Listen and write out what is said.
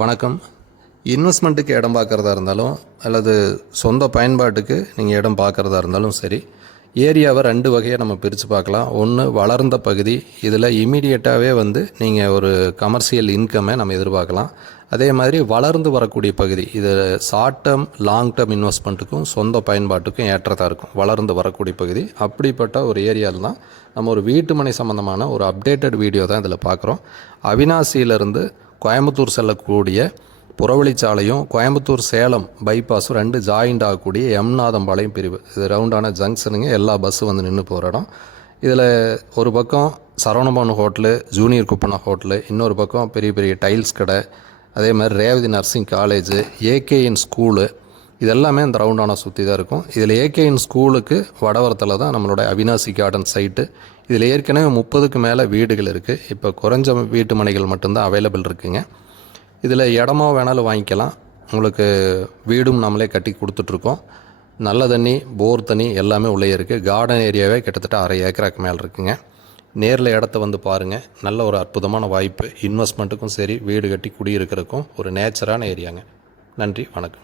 வணக்கம். இன்வெஸ்ட்மெண்ட்டுக்கு இடம் பார்க்குறதா இருந்தாலும் அல்லது சொந்த பயன்பாட்டுக்கு நீங்கள் இடம் பார்க்குறதா இருந்தாலும் சரி, ஏரியாவை 2 வகையாக நம்ம பிரித்து பார்க்கலாம். ஒன்று வளர்ந்த பகுதி, இதில் இமீடியட்டாகவே நீங்கள் ஒரு கமர்ஷியல் இன்கம்மை நம்ம எதிர்பார்க்கலாம். அதே மாதிரி வளர்ந்து வரக்கூடிய பகுதி, இது ஷார்ட் டேர்ம் லாங் டேர்ம் இன்வெஸ்ட்மெண்ட்டுக்கும் சொந்த பயன்பாட்டுக்கும் ஏற்றதாக இருக்கும். வளர்ந்து வரக்கூடிய பகுதி அப்படிப்பட்ட ஒரு ஏரியாவில் தான் நம்ம ஒரு வீட்டு மனை சம்மந்தமான ஒரு அப்டேட்டட் வீடியோ தான் இதில் பார்க்குறோம். அவினாசியிலிருந்து கோயம்புத்தூர் செல்லக்கூடிய புறவழிச்சாலையும் கோயம்புத்தூர் சேலம் பைபாஸும் 2 ஜாயிண்ட் ஆகக்கூடிய எம்நாதம்பாளையம் பிரிவு. இது ரவுண்டான ஜங்ஷனுங்க. எல்லா பஸ்ஸும் நின்று போகிற இடம். இதில் ஒரு பக்கம் Saravanabhavan hotel, junior Kuppanna hotel, இன்னொரு பக்கம் பெரிய பெரிய டைல்ஸ் கடை, அதே மாதிரி Revathi nursing college, AKN school, இதெல்லாமே இந்த ரவுண்டான சுற்றி தான் இருக்கும். இதில் ஏகேஎன் ஸ்கூலுக்கு வடவரத்தில் தான் நம்மளோட அவினாசி கார்டன் சைட்டு. இதில் ஏற்கனவே 30க்கு மேலே வீடுகள் இருக்குது. இப்போ குறைஞ்ச வீட்டு மனைகள் மட்டும்தான் அவைலபிள் இருக்குங்க. இதில் இடமா வேணாலும் வாங்கிக்கலாம். உங்களுக்கு வீடும் நம்மளே கட்டி கொடுத்துட்ருக்கோம். நல்ல தண்ணி, போர் தண்ணி எல்லாமே உள்ளே இருக்குது. கார்டன் ஏரியாவே கிட்டத்தட்ட 1/2 ஏக்கராக்கு மேலே இருக்குங்க. நேரில் இடத்த பாருங்கள். நல்ல ஒரு அற்புதமான வாய்ப்பு. இன்வெஸ்ட்மெண்ட்டுக்கும் சரி, வீடு கட்டி குடியிருக்கிறதுக்கும் ஒரு நேச்சரான ஏரியாங்க. நன்றி, வணக்கம்.